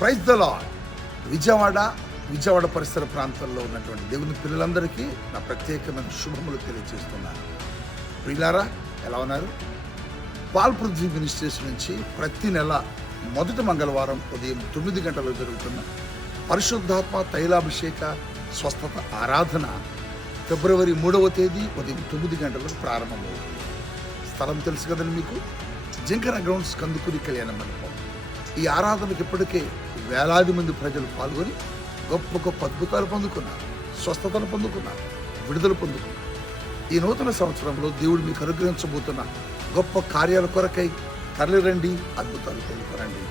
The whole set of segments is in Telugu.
Praise the lord. విజయవాడ పరిసర ప్రాంతాల్లో ఉన్నటువంటి దేవుని పిల్లలందరికీ నా ప్రత్యేకమైన శుభములు తెలియజేస్తున్నాను. ప్రియులారా, ఎలా ఉన్నారు? పాల్పృథ్వీ మినిస్ట్రీస్ నుంచి ప్రతి నెల మొదటి మంగళవారం ఉదయం 9 గంటలకు జరుగుతున్న పరిశుద్ధాత్మ తైలాభిషేక స్వస్థత ఆరాధన ఫిబ్రవరి 3వ తేదీ ఉదయం 9 గంటలకు ప్రారంభమవుతుంది. స్థలం తెలుసు కదండి మీకు, జింకర గ్రౌండ్స్, కందుకూరి కళ్యాణ మండపం. ఈ ఆరాధనకు ఇప్పటికే వేలాది మంది ప్రజలు పాల్గొని గొప్ప గొప్ప అద్భుతాలు పొందుకున్నారు, స్వస్థతలు పొందుకున్నారు, విడుదల పొందుకున్నారు. ఈ నూతన సంవత్సరంలో దేవుడు మీకు అనుగ్రహించబోతున్న గొప్ప కార్యాల కొరకై తరలిరండి, అద్భుతాలు పొందుకోరండి.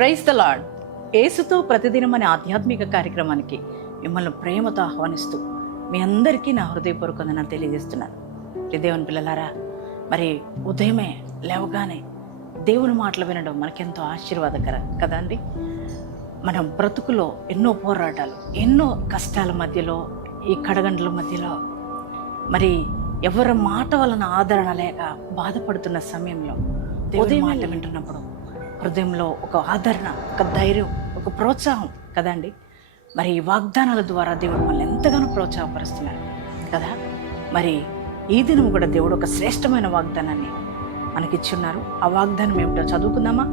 Praise the lord. యేసుతో ప్రతిదినం అనే ఆధ్యాత్మిక కార్యక్రమానికి మిమ్మల్ని ప్రేమతో ఆహ్వానిస్తూ మీ అందరికీ నా హృదయపూర్వక వందనాలు తెలియజేస్తున్నాను. దేవుని పిల్లలారా, మరి ఉదయమే లేవగానే దేవుని మాటలు వినడం మనకెంతో ఆశీర్వాదకరం కదండి. మనం బ్రతుకులో ఎన్నో పోరాటాలు, ఎన్నో కష్టాల మధ్యలో, ఈ కడగండ్ల మధ్యలో, మరి ఎవరి మాట వలన ఆదరణ లేక బాధపడుతున్న సమయంలో ఉదయం మాట వింటున్నప్పుడు హృదయంలో ఒక ఆదరణ, ఒక ధైర్యం, ఒక ప్రోత్సాహం కదండి. మరి ఈ వాగ్దానాల ద్వారా దేవుడు మనల్ని ఎంతగానో ప్రోత్సాహపరుస్తున్నాడు కదా. మరి ఈ దినం కూడా దేవుడు ఒక శ్రేష్టమైన వాగ్దానాన్ని మనకిచ్చున్నారు. ఆ వాగ్దానం ఏమిటో చదువుకుందామా?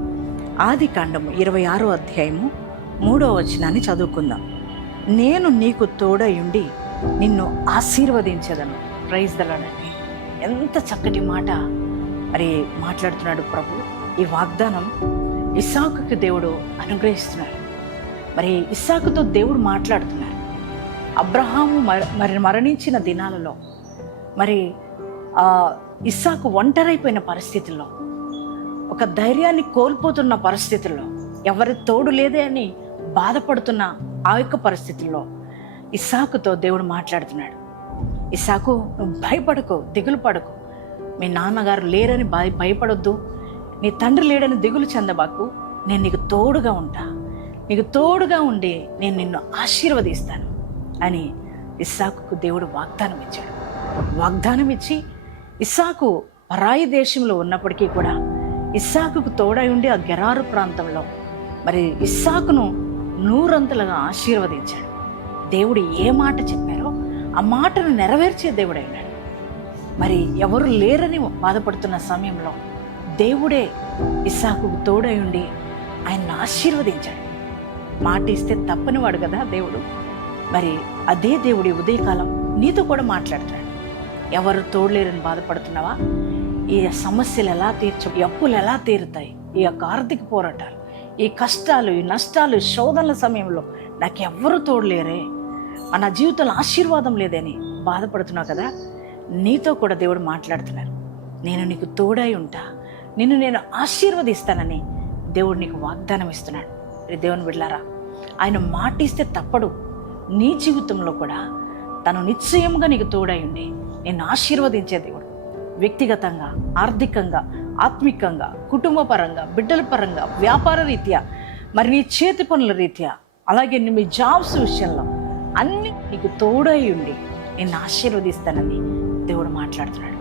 ఆది కాండము 26వ అధ్యాయము 3వ వచనాన్ని చదువుకుందాం. నేను నీకు తోడయుండి నిన్ను ఆశీర్వదించదను. ప్రైజ్ ద లార్డ్ అండి. ఎంత చక్కటి మాట మరి మాట్లాడుతున్నాడు ప్రభు. ఈ వాగ్దానం ఇస్సాకుకి దేవుడు అనుగ్రహిస్తున్నాడు. మరి ఇస్సాకుతో దేవుడు మాట్లాడుతున్నారు. అబ్రహాము మరణించిన దినాలలో మరి ఇస్సాకు ఒంటరైపోయిన పరిస్థితుల్లో, ఒక ధైర్యాన్ని కోల్పోతున్న పరిస్థితుల్లో, ఎవరి తోడు లేదే అని బాధపడుతున్న ఆ యొక్క పరిస్థితుల్లో ఇస్సాకుతో దేవుడు మాట్లాడుతున్నాడు. ఇస్సాకు, నువ్వు భయపడకు, దిగులు పడకు. మీ నాన్నగారు లేరని భయపడొద్దు, నీ తండ్రి లేడని దిగులు చెందబాకు. నేను నీకు తోడుగా ఉంటా, నీకు తోడుగా ఉండి నేను నిన్ను ఆశీర్వదిస్తాను అని ఇస్సాకుకు దేవుడు వాగ్దానం ఇచ్చాడు. వాగ్దానం ఇచ్చి ఇస్సాకు పరాయి దేశంలో ఉన్నప్పటికీ కూడా ఇస్సాకుకు తోడై ఉండి ఆ గెరారు ప్రాంతంలో మరి ఇస్సాకును 100 ఆశీర్వదించాడు. దేవుడు ఏ మాట చెప్పారో ఆ మాటను నెరవేర్చే దేవుడై ఉన్నాడు. మరి ఎవరు లేరని బాధపడుతున్న సమయంలో దేవుడే ఇస్సాకుకు తోడై ఉండి ఆయన్ని ఆశీర్వదించాడు. మాట ఇస్తే తప్పని వాడు కదా దేవుడు. మరి అదే దేవుడి ఉదయకాలం నీతో కూడా మాట్లాడుతున్నాడు. ఎవరు తోడలేరని బాధపడుతున్నావా? ఈ సమస్యలు ఎలా ఈ అప్పులు ఎలా తీరుతాయి, ఈ యొక్క ఆర్థిక పోరాటాలు, ఈ కష్టాలు, ఈ నష్టాలు, శోధనల సమయంలో నాకు ఎవ్వరూ తోడలేరే, మన జీవితంలో ఆశీర్వాదం లేదని బాధపడుతున్నావు కదా. నీతో కూడా దేవుడు మాట్లాడుతున్నారు. నేను నీకు తోడై ఉంటా, నిన్ను నేను ఆశీర్వదిస్తానని దేవుడు నీకు వాగ్దానం ఇస్తున్నాడు. దేవుని బిడ్డలారా, ఆయన మాటిస్తే తప్పడు. నీ జీవితంలో కూడా తను నిశ్చయంగా నీకు తోడై ఉండి నిన్ను ఆశీర్వదించే దేవుడు. వ్యక్తిగతంగా, ఆర్థికంగా, ఆత్మికంగా, కుటుంబ పరంగా, బిడ్డల పరంగా, వ్యాపార రీత్యా, మరి నీ చేతి పనుల రీత్యా, అలాగే మీ జాబ్స్ విషయంలో అన్ని నీకు తోడై ఉండి నిన్ను ఆశీర్వదిస్తానని దేవుడు మాట్లాడుతున్నాడు.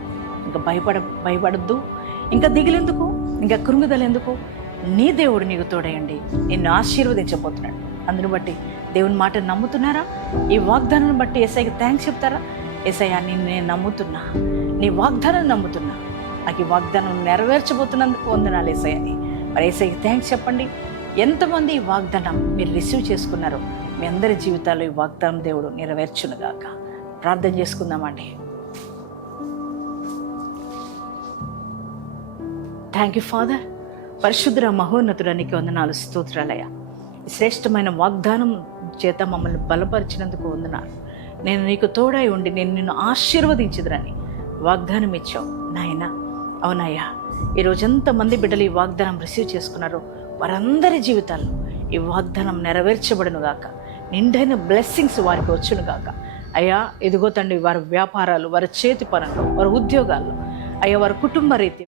ఇంకా భయపడద్దు, ఇంకా దిగులెందుకు, ఇంకా కృంగుదలెందుకు? నీ దేవుడు నీకు తోడయండి నిన్ను ఆశీర్వదించబోతున్నాడు. అందును బట్టి దేవుని మాట నమ్ముతున్నారా? ఈ వాగ్దానాన్ని బట్టి యేసయ్యకి థ్యాంక్స్ చెప్తారా? యేసయ్యా, నేను నమ్ముతున్నా, నీ వాగ్దానాన్ని నమ్ముతున్నా, నాకు ఈ వాగ్దానం నెరవేర్చబోతున్నందుకు వందనాలు యేసయ్యని. మరి యేసయ్యకి థ్యాంక్స్ చెప్పండి. ఎంతమంది ఈ వాగ్దానం మీరు రిసీవ్ చేసుకున్నారో మీ అందరి జీవితాల్లో ఈ వాగ్దానం దేవుడు నెరవేర్చునుగాక. ప్రార్థన చేసుకుందామండి. Thank you father. పరిశుద్ధ మహోన్నతుడానికి వందనాలు, స్తోత్రాలయ్యా. ఈ శ్రేష్టమైన వాగ్దానం చేత మమ్మల్ని బలపరిచినందుకు వందనాలు. నేను నీకు తోడై ఉండి నేను నిన్ను ఆశీర్వదించదురని వాగ్దానం ఇచ్చావు నాయనా. అవునయ్యా, ఈరోజు ఎంతమంది బిడ్డలు ఈ వాగ్దానం రిసీవ్ చేసుకున్నారో వారందరి జీవితాల్లో ఈ వాగ్దానం నెరవేర్చబడును గాక. నిండైన బ్లెస్సింగ్స్ వారికి వచ్చును గాక. అయ్యా, ఇదిగో తండ్రి, వారి వ్యాపారాలు, వారి చేతి పనులు, వారి ఉద్యోగాల్లో, అయ్యా, వారి కుటుంబ రీతి